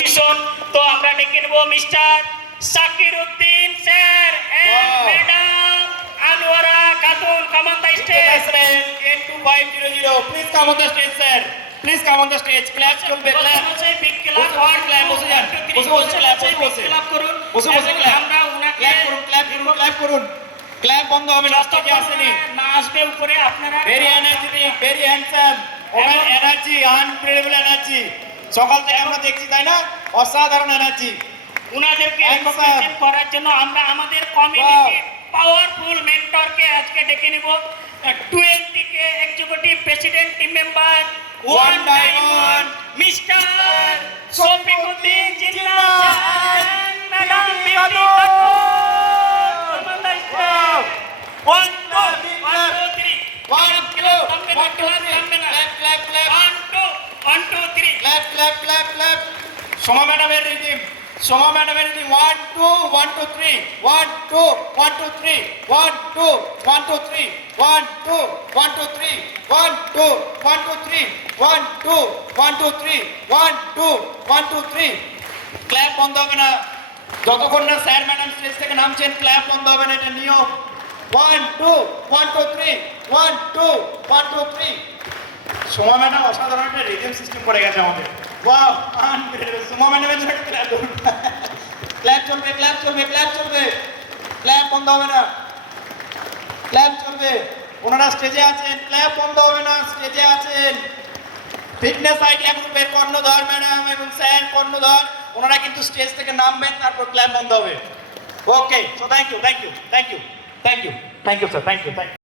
Position. তো আমরা ডেকে নেব mister Sakir Uddin sir and madam Anowara Khatun. Come on the stage. 82500 please come on the stage sir, please come on the stage. Class চলবে, class big club word class বসে যান, বসে class, বসে ক্লাব করুন, বসে ক্লাস। আমরা উনাকে ক্লাস করুন, ক্লাস করুন, ক্লাস করুন। ক্লাস বন্ধ হবে না, স্টেজে আসেনি। না আসবে উপরে আপনারা। ভেরি এনার্জেটিক, ভেরি হ্যান্ডসাম, ওনার এনার্জি আনপ্রেডিক্টেবল এনার্জি। সকাল থেকে আমরা দেখছি, তাই না? অসাধারণ এনার্জি। উনাদেরকে রিকগনিশন করার জন্য আমরা আমাদের কমিউনিটি পাওয়ারফুল মেন্টরকে আজকে ডেকে নেব। 20 কে executive president team member one diamond mister Shafiquddin Jinnah sir madam beauty One, two, three. One, two, One, two, three. clap, clap, clap. One, two, three. Clap, clap, clap, clap. Soma ম্যাডামের rhythm, Soma ম্যাডামের rhythm. 1 2 1 2 3 1 2 1 2 3 1 2 1 2 3 1 2 1 2 3 1 2 1 2 3 1 2 1 2 3 1 2 1 2 3। Clap বন্ধ হবে না যতক্ষণ না sir madam stage থেকে নামছেন। Clap বন্ধ হবে না, এটা নিয়ম। 1 2 1 2 3 1 2 1 2 3। সোমা ম্যাডাম অসাধারণ একটা রিদম সিস্টেম করে গেছে আমাদের। Wow, unbelievable. সোমা ম্যাডামের জন্য ক্ল্যাপ করুন। ক্ল্যাপ চলবে, ক্ল্যাপ চলবে, ক্ল্যাপ চলবে। ক্ল্যাপ বন্ধ হবে না, ক্ল্যাপ চলবে। ওনারা স্টেজে আছেন, ক্ল্যাপ বন্ধ হবে না, স্টেজে আছেন। ফিটনেস আইডিয়া গ্রুপের কর্ণধর ম্যাডাম এবং স্যার কর্ণধর, ওনারা কিন্তু স্টেজ থেকে নামবেন, তারপর ক্ল্যাপ বন্ধ হবে। Okay, so thank you, thank you, thank you, thank you, thank you sir, thank you, thank you.